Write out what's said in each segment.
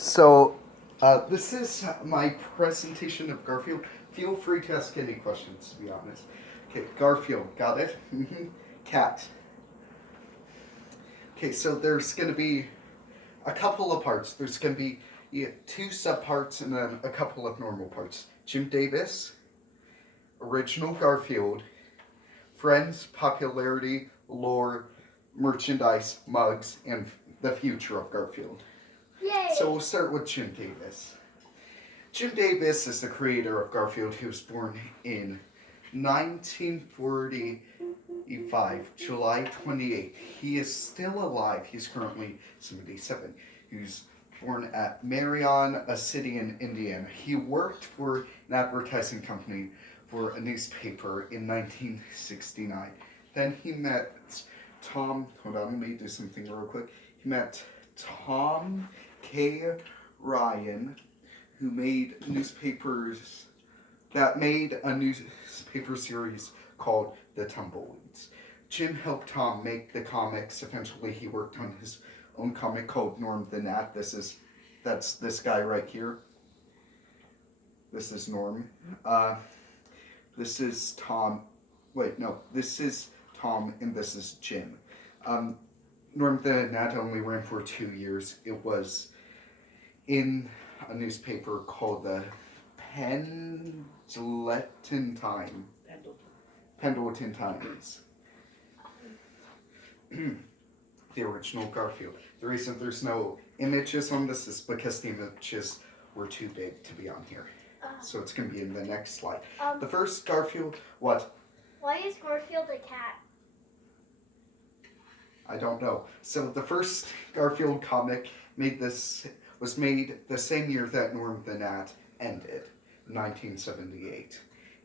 This is my presentation of Garfield. Feel free to ask any questions, to be honest. Okay, Garfield, got it? Cat. Okay, so there's going to be a couple of parts. There's going to be two subparts and then a couple of normal parts. Jim Davis, original Garfield, friends, popularity, lore, merchandise, mugs, and the future of Garfield. Yay! So we'll start with Jim Davis. Jim Davis is the creator of Garfield. He was born in 1945, July 28th. He is still alive. He's currently 77. He was born at Marion, a city in Indiana. He worked for an advertising company for a newspaper in 1969. Then he met Tom, hold on, let me do something real quick. He met Tom K. Ryan, who made a newspaper series called The Tumbleweeds. Jim helped Tom make the comics. Eventually, he worked on his own comic called Norm the Gnat. That's this guy right here. This is Norm. This is Tom. Wait, no. This is Tom, and this is Jim. Norm the Gnat only ran for 2 years. It was in a newspaper called the Pendleton Times. The original Garfield. The reason there's no images on this is because the images were too big to be on here. So it's going to be in the next slide. The first Garfield, what? Why is Garfield a cat? I don't know. So the first Garfield comic was made the same year that Norm the Gnat ended, 1978.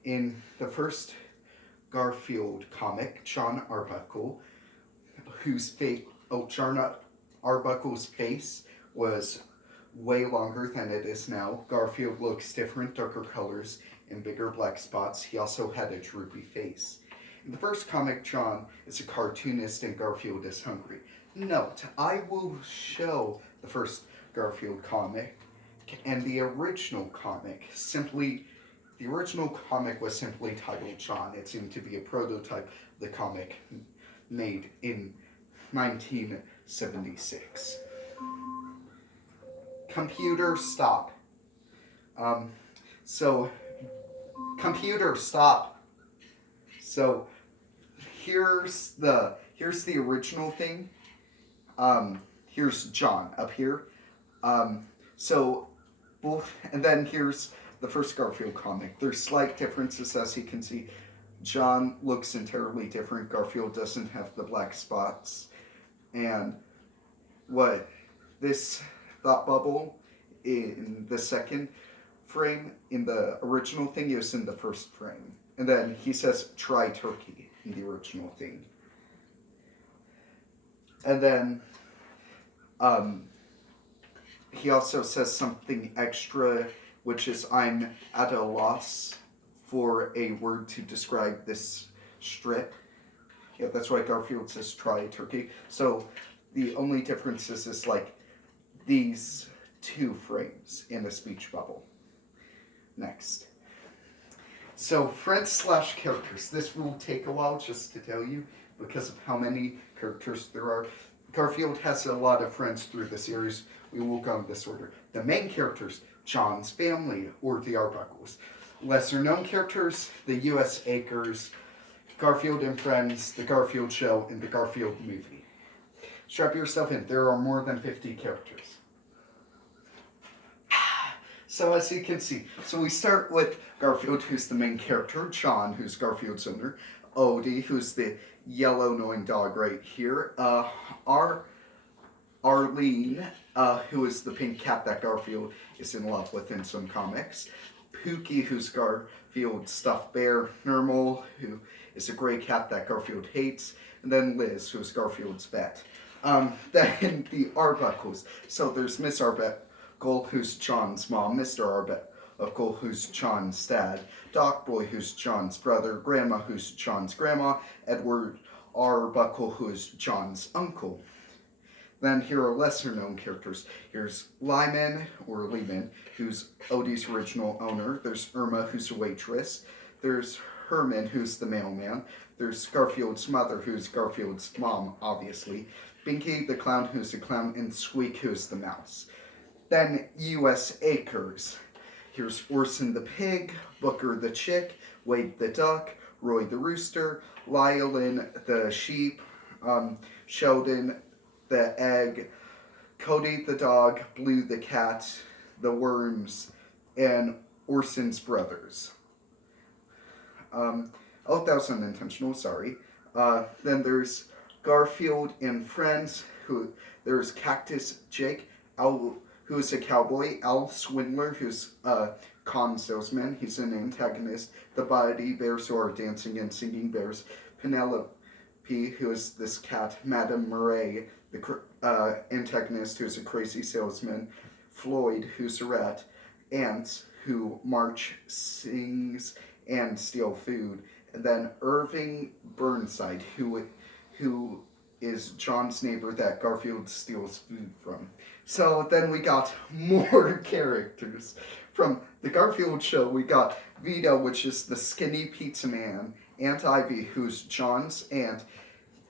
In the first Garfield comic, John Arbuckle, John Arbuckle's face was way longer than it is now. Garfield looks different, darker colors, and bigger black spots. He also had a droopy face. In the first comic, John is a cartoonist and Garfield is hungry. Note, I will show the first Garfield comic and the original comic was simply titled John. It seemed to be a prototype of the comic made in 1976. Computer, stop. Computer, stop. So here's the original thing. Here's John up here. And then here's the first Garfield comic. There's slight differences, as you can see. John looks entirely different. Garfield doesn't have the black spots. And this thought bubble in the second frame, in the original thing, is in the first frame. And then he says, try turkey in the original thing. And then he also says something extra, which is, I'm at a loss for a word to describe this strip. Yeah, that's why Garfield says try turkey. So the only difference is like these two frames in a speech bubble. Next. So friends/characters. This will take a while just to tell you because of how many characters there are. Garfield has a lot of friends through the series. We will go in this order. The main characters, John's family or the Arbuckles. Lesser known characters, the U.S. Acres, Garfield and Friends, The Garfield Show, and The Garfield Movie. Strap yourself in. There are more than 50 characters. So as you can see, we start with Garfield, who's the main character, John, who's Garfield's owner, Odie, who's the yellow annoying dog right here, Arlene, who is the pink cat that Garfield is in love with in some comics, Pookie, who's Garfield's stuffed bear, Nermal, who is a gray cat that Garfield hates, and then Liz, who's Garfield's vet. Then the Arbuckles. So there's Miss Arbuckle, who's John's mom, Mr. Arbuckle, who's John's dad, Doc Boy, who's John's brother, Grandma, who's John's grandma, Edward Arbuckle, who's John's uncle. Then here are lesser known characters. Here's Lyman, or Lehman, who's Odie's original owner. There's Irma, who's a waitress. There's Herman, who's the mailman. There's Garfield's mother, who's Garfield's mom, obviously. Binky, the clown, who's the clown. And Squeak, who's the mouse. Then U.S. Acres. Here's Orson the pig, Booker the chick, Wade the duck, Roy the rooster, Lylin the sheep, Sheldon the egg, Cody the dog, Blue the cat, the worms, and Orson's brothers. That was unintentional, sorry. Then there's Garfield and friends, there's Cactus Jake, Al, who is a cowboy, Al Swindler, who's a con salesman, he's an antagonist, the Body Bears, who are dancing and singing bears, Penelope, who is this cat, Madame Murray, the antagonist, who's a crazy salesman, Floyd, who's a rat, Ants, who march, sings, and steal food, and then Irving Burnside, who is John's neighbor that Garfield steals food from. So then we got more characters. From the Garfield show, we got Vito, which is the skinny pizza man, Aunt Ivy, who's John's aunt,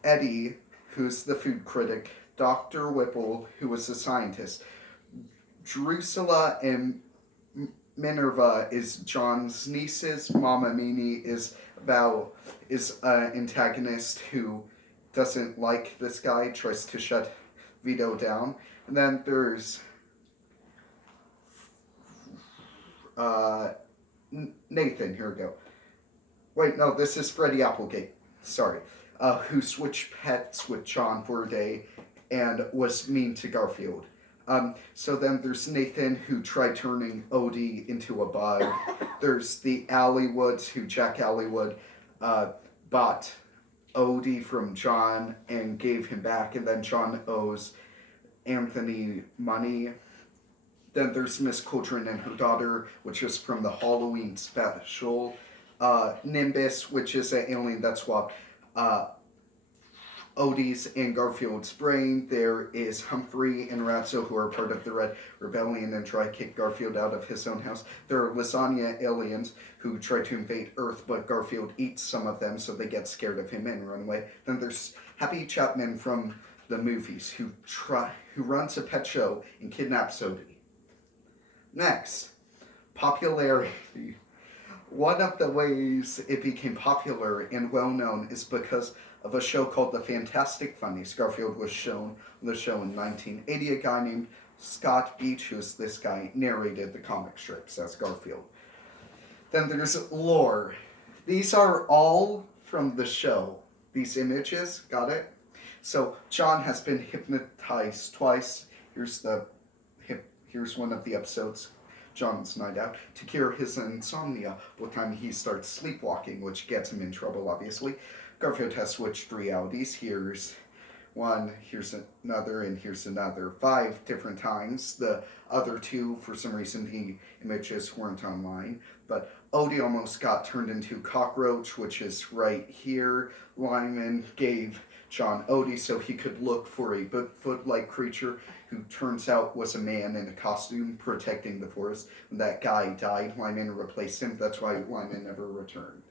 Eddie, who's the food critic, Dr. Whipple, who was a scientist, Drusilla and Minerva is John's nieces, Mama Mimi is an antagonist who doesn't like this guy, tries to shut Vito down. And then there's Nathan, here we go. Wait, no, this is Freddie Applegate, sorry, who switched pets with John for a day and was mean to Garfield. So then there's Nathan, who tried turning Odie into a bug. There's the Allywoods, who Jack Allywood bought Odie from John and gave him back, and then John owes Anthony money. Then there's Miss Coldren and her daughter, which is from the Halloween special. Nimbus, which is an alien that swapped Odie's and Garfield's brain. There is Humphrey and Ratso, who are part of the Red Rebellion and try to kick Garfield out of his own house. There are lasagna aliens who try to invade Earth, but Garfield eats some of them, so they get scared of him and run away. Then there's Happy Chapman from the movies, who runs a pet show and kidnaps Odie. Next, popularity. One of the ways it became popular and well-known is because of a show called The Fantastic Funnies. Garfield was shown on the show in 1980. A guy named Scott Beach, who's this guy, narrated the comic strips as Garfield. Then there's lore. These are all from the show. These images, got it? So John has been hypnotized twice. Here's one of the episodes, John's night out, to cure his insomnia. One time he starts sleepwalking, which gets him in trouble, obviously. Garfield has switched realities. Here's one, here's another, and here's another. 5 different times. The other 2, for some reason, the images weren't online. But Odie almost got turned into a cockroach, which is right here. Lyman gave John Odie so he could look for a Bigfoot-like creature who turns out was a man in a costume protecting the forest. When that guy died, Lyman replaced him. That's why Lyman never returned.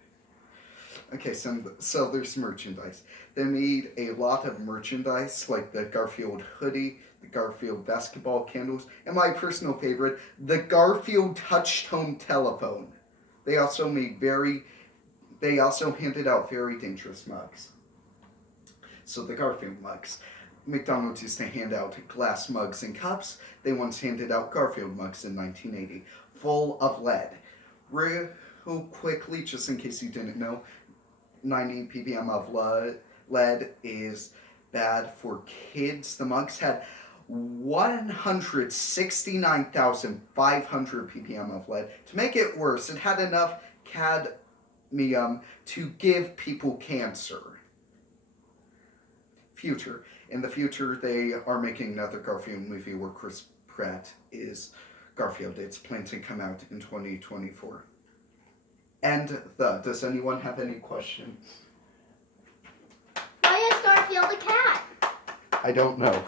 Okay, so there's merchandise. They made a lot of merchandise, like the Garfield hoodie, the Garfield basketball candles, and my personal favorite, the Garfield touch-tone telephone. They also handed out very dangerous mugs. So the Garfield mugs. McDonald's used to hand out glass mugs and cups. They once handed out Garfield mugs in 1980, full of lead. Real quickly, just in case you didn't know, 90 ppm of lead is bad for kids. The mugs had 169,500 ppm of lead. To make it worse, it had enough cadmium to give people cancer. Future. In the future, they are making another Garfield movie where Chris Pratt is Garfield. It's planned to come out in 2024. And does anyone have any questions? Why is Garfield a cat? I don't know.